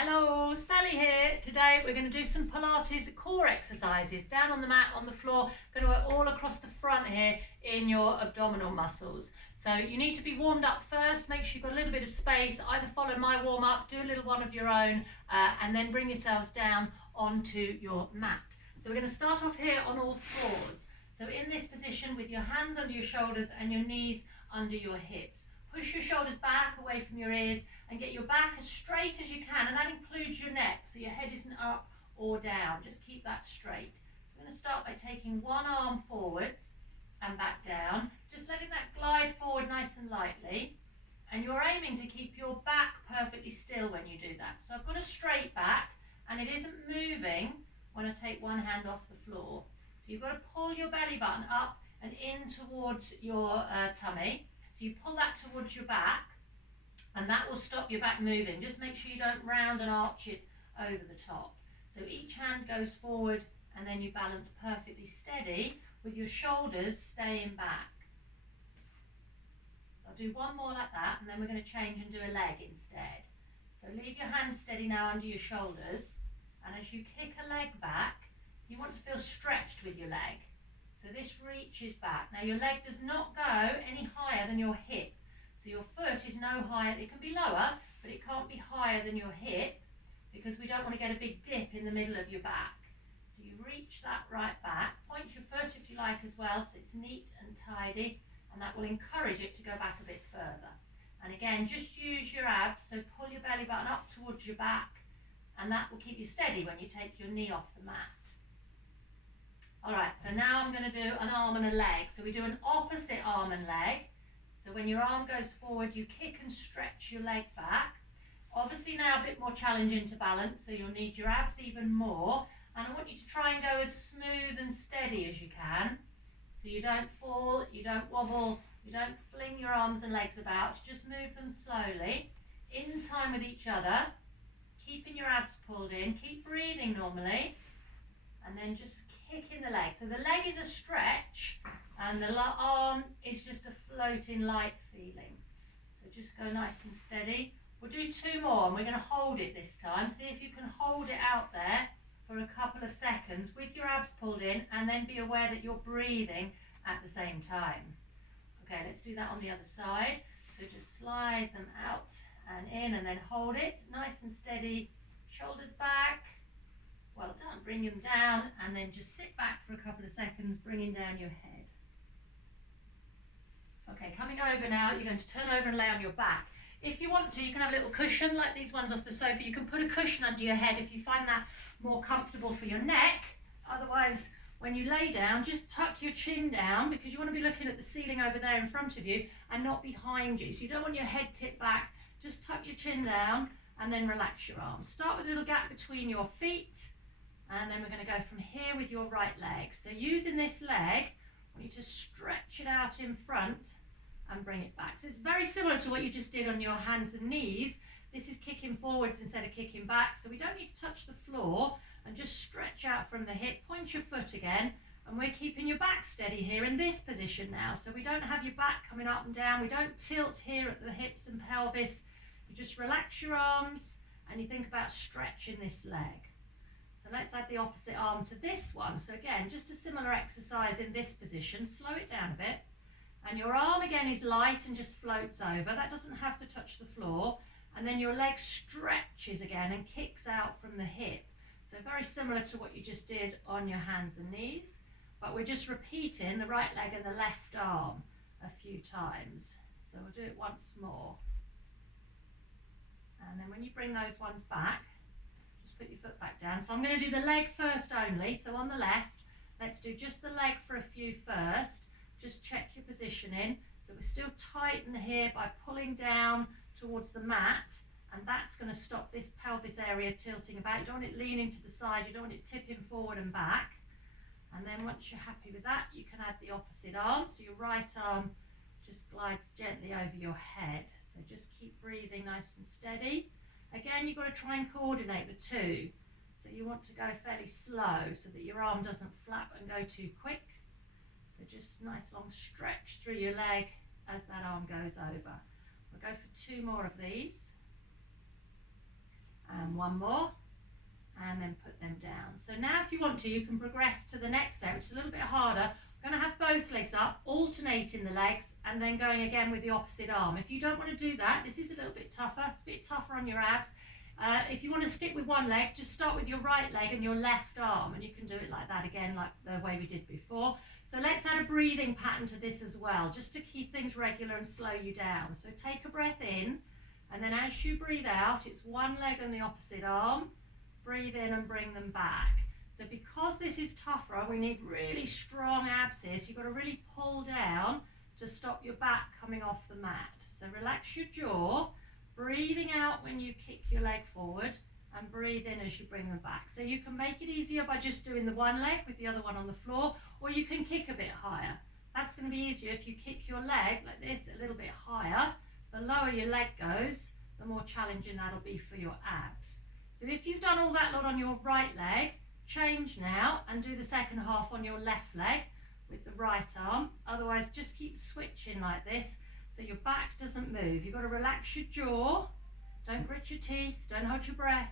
Hello, Sally here. Today we're going to do some Pilates core exercises down on the mat on the floor. Going to work all across the front here in your abdominal muscles. So you need to be warmed up first. Make sure you've got a little bit of space. Either follow my warm up, do a little one of your own, and then bring yourselves down onto your mat. So we're going to start off here on all fours. So in this position with your hands under your shoulders and your knees under your hips. Push your shoulders back away from your ears and get your back as straight as you can, and that includes your neck, so your head isn't up or down. Just keep that straight. So I'm going to start by taking one arm forwards and back down, just letting that glide forward nice and lightly, and you're aiming to keep your back perfectly still when you do that. So I've got a straight back and it isn't moving when I take one hand off the floor. So you've got to pull your belly button up and in towards your tummy. So you pull that towards your back, and that will stop your back moving. Just make sure you don't round and arch it over the top. So each hand goes forward, and then you balance perfectly steady with your shoulders staying back. So I'll do one more like that, and then we're going to change and do a leg instead. So leave your hands steady now under your shoulders, and as you kick a leg back, you want to feel stretched with your leg. So this reaches back. Now your leg does not go any higher than your hip. So your foot is no higher, it can be lower, but it can't be higher than your hip because we don't want to get a big dip in the middle of your back. So you reach that right back, point your foot if you like as well, so it's neat and tidy, and that will encourage it to go back a bit further. And again, just use your abs, so pull your belly button up towards your back, and that will keep you steady when you take your knee off the mat. Alright, so now I'm going to do an arm and a leg. So we do an opposite arm and leg. So when your arm goes forward, you kick and stretch your leg back. Obviously now a bit more challenging to balance, so you'll need your abs even more. And I want you to try and go as smooth and steady as you can. So you don't fall, you don't wobble, you don't fling your arms and legs about. Just move them slowly, in time with each other, keeping your abs pulled in. Keep breathing normally, and then just kicking the leg. So the leg is a stretch and the arm is just a floating light feeling. So just go nice and steady. We'll do two more and we're going to hold it this time. See if you can hold it out there for a couple of seconds with your abs pulled in, and then be aware that you're breathing at the same time. Okay, let's do that on the other side. So just slide them out and in, and then hold it nice and steady, shoulders back. Well done, bring them down, and then just sit back for a couple of seconds, bringing down your head. Okay, coming over now, you're going to turn over and lay on your back. If you want to, you can have a little cushion like these ones off the sofa. You can put a cushion under your head if you find that more comfortable for your neck. Otherwise, when you lay down, just tuck your chin down, because you want to be looking at the ceiling over there in front of you and not behind you. So you don't want your head tipped back. Just tuck your chin down and then relax your arms. Start with a little gap between your feet. And then we're going to go from here with your right leg. So using this leg, I want you to stretch it out in front and bring it back. So it's very similar to what you just did on your hands and knees. This is kicking forwards instead of kicking back. So we don't need to touch the floor, and just stretch out from the hip. Point your foot again, and we're keeping your back steady here in this position now. So we don't have your back coming up and down. We don't tilt here at the hips and pelvis. You just relax your arms and you think about stretching this leg. So let's add the opposite arm to this one. So again, just a similar exercise in this position. Slow it down a bit. And your arm again is light and just floats over. That doesn't have to touch the floor. And then your leg stretches again and kicks out from the hip. So very similar to what you just did on your hands and knees. But we're just repeating the right leg and the left arm a few times. So we'll do it once more. And then when you bring those ones back, put your foot back down. So I'm going to do the leg first only. So on the left, let's do just the leg for a few first. Just check your positioning. So we're still tight in here by pulling down towards the mat, and that's going to stop this pelvis area tilting about. You don't want it leaning to the side, you don't want it tipping forward and back. And then once you're happy with that, you can add the opposite arm. So your right arm just glides gently over your head. So just keep breathing nice and steady. Again, you've got to try and coordinate the two. So you want to go fairly slow so that your arm doesn't flap and go too quick. So just nice long stretch through your leg as that arm goes over. We'll go for two more of these. And one more, and then put them down. So now if you want to, you can progress to the next set, which is a little bit harder. I'm going to have both legs up, alternating the legs, and then going again with the opposite arm. If you don't want to do that, this is a little bit tougher. It's a bit tougher on your abs. If you want to stick with one leg, just start with your right leg and your left arm, and you can do it like that again, like the way we did before. So let's add a breathing pattern to this as well, just to keep things regular and slow you down. So take a breath in, and then as you breathe out, it's one leg and the opposite arm. Breathe in and bring them back. So because this is tougher, we need really strong abs here. So you've got to really pull down to stop your back coming off the mat. So relax your jaw, breathing out when you kick your leg forward, and breathe in as you bring them back. So you can make it easier by just doing the one leg with the other one on the floor, or you can kick a bit higher. That's going to be easier if you kick your leg like this a little bit higher. The lower your leg goes, the more challenging that'll be for your abs. So if you've done all that lot on your right leg, change now and do the second half on your left leg with the right arm. Otherwise, just keep switching like this so your back doesn't move. You've got to relax your jaw, don't grit your teeth, don't hold your breath.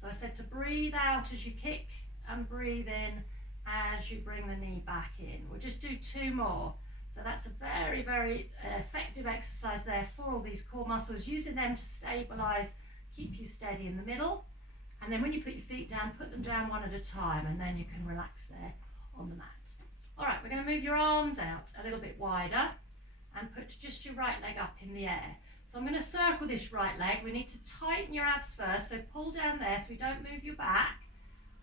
So I said to breathe out as you kick and breathe in as you bring the knee back in. We'll just do two more. So that's a very, very effective exercise there for all these core muscles, using them to stabilize, keep you steady in the middle. And then when you put your feet down, put them down one at a time, and then you can relax there on the mat. All right, we're going to move your arms out a little bit wider and put just your right leg up in the air. So I'm going to circle this right leg. We need to tighten your abs first, so pull down there so we don't move your back,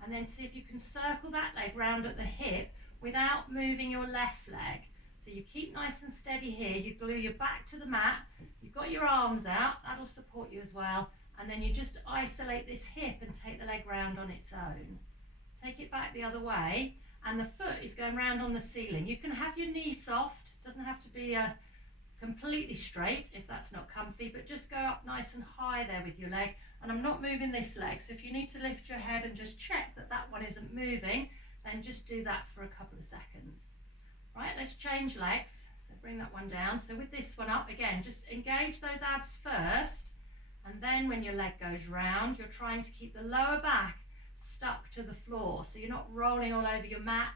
and then see if you can circle that leg round at the hip without moving your left leg. So you keep nice and steady here, you glue your back to the mat, you've got your arms out, that'll support you as well. And then you just isolate this hip and take the leg round on its own. Take it back the other way, and the foot is going round on the ceiling. You can have your knee soft, it doesn't have to be completely straight if that's not comfy, but just go up nice and high there with your leg. And I'm not moving this leg, so if you need to lift your head and just check that that one isn't moving, then just do that for a couple of seconds. Right, let's change legs. So bring that one down. So with this one up, again, just engage those abs first. And then when your leg goes round, you're trying to keep the lower back stuck to the floor. So you're not rolling all over your mat.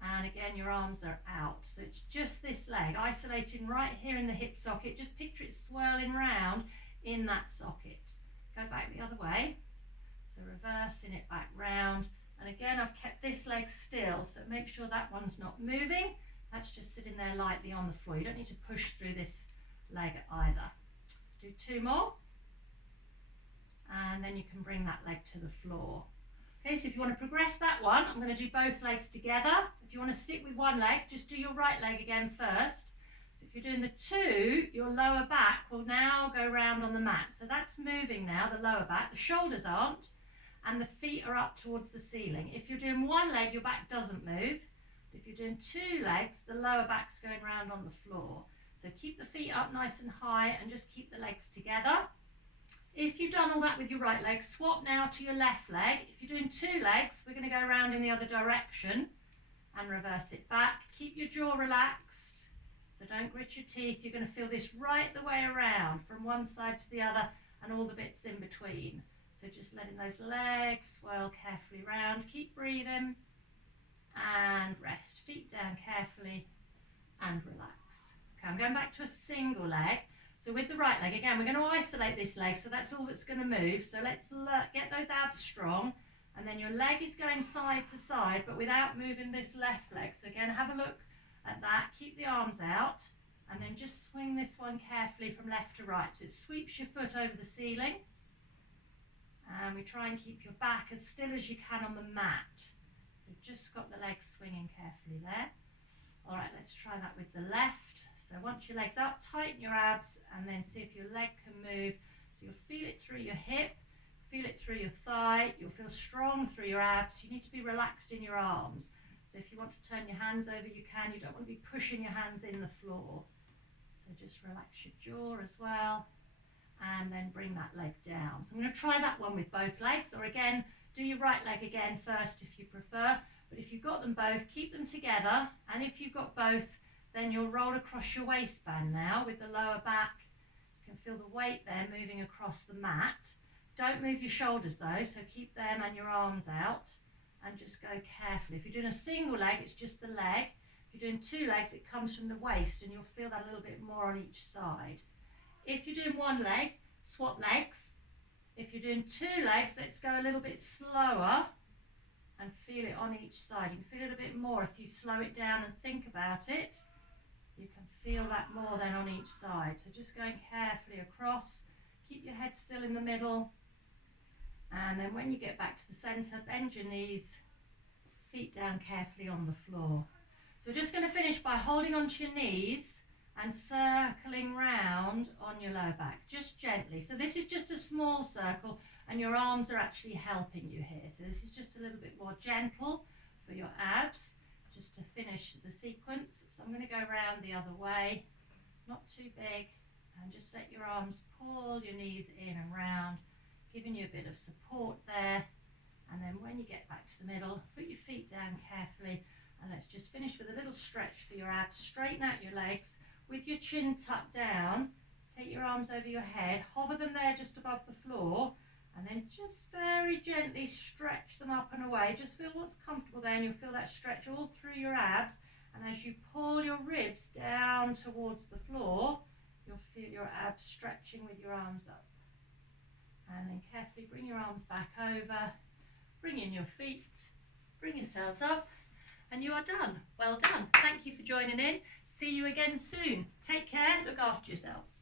And again, your arms are out. So it's just this leg, isolating right here in the hip socket. Just picture it swirling round in that socket. Go back the other way. So reversing it back round. And again, I've kept this leg still. So make sure that one's not moving. That's just sitting there lightly on the floor. You don't need to push through this leg either. Do two more. And then you can bring that leg to the floor. Okay, so if you want to progress that one, I'm going to do both legs together. If you want to stick with one leg, just do your right leg again first. So if you're doing the two, your lower back will now go round on the mat. So that's moving now, the lower back. The shoulders aren't, and the feet are up towards the ceiling. If you're doing one leg, your back doesn't move. If you're doing two legs, the lower back's going round on the floor. So keep the feet up nice and high and just keep the legs together. If you've done all that with your right leg, swap now to your left leg. If you're doing two legs, we're going to go around in the other direction and reverse it back. Keep your jaw relaxed, so don't grit your teeth. You're going to feel this right the way around, from one side to the other and all the bits in between. So just letting those legs swirl carefully round. Keep breathing and rest. Feet down carefully and relax. Okay, I'm going back to a single leg. So with the right leg, again, we're going to isolate this leg, so that's all that's going to move. So let's get those abs strong, and then your leg is going side to side, but without moving this left leg. So again, have a look at that. Keep the arms out, and then just swing this one carefully from left to right. So it sweeps your foot over the ceiling, and we try and keep your back as still as you can on the mat. So we've just got the legs swinging carefully there. All right, let's try that with the left. So once your leg's up, tighten your abs, and then see if your leg can move. So you'll feel it through your hip, feel it through your thigh, you'll feel strong through your abs. You need to be relaxed in your arms. So if you want to turn your hands over, you can. You don't want to be pushing your hands in the floor. So just relax your jaw as well, and then bring that leg down. So I'm going to try that one with both legs, or again, do your right leg again first if you prefer. But if you've got them both, keep them together, and if you've got both, then you'll roll across your waistband now with the lower back. You can feel the weight there moving across the mat. Don't move your shoulders though, so keep them and your arms out, and just go carefully. If you're doing a single leg, it's just the leg. If you're doing two legs, it comes from the waist, and you'll feel that a little bit more on each side. If you're doing one leg, swap legs. If you're doing two legs, let's go a little bit slower and feel it on each side. You can feel it a bit more if you slow it down and think about it. You can feel that more then on each side. So just going carefully across. Keep your head still in the middle. And then when you get back to the centre, bend your knees, feet down carefully on the floor. So we're just going to finish by holding onto your knees and circling round on your lower back, just gently. So this is just a small circle, and your arms are actually helping you here. So this is just a little bit more gentle for your abs, just to finish the sequence. So I'm going to go around the other way, not too big, and just let your arms pull your knees in and round, giving you a bit of support there. And then when you get back to the middle, put your feet down carefully, and let's just finish with a little stretch for your abs. Straighten out your legs with your chin tucked down. Take your arms over your head, hover them there just above the floor, and then just very gently stretch them up and away. Just feel what's comfortable there, and you'll feel that stretch all through your abs. And as you pull your ribs down towards the floor, you'll feel your abs stretching with your arms up. And then carefully bring your arms back over, bring in your feet, bring yourselves up, and you are done. Well done. Thank you for joining in. See you again soon. Take care. Look after yourselves.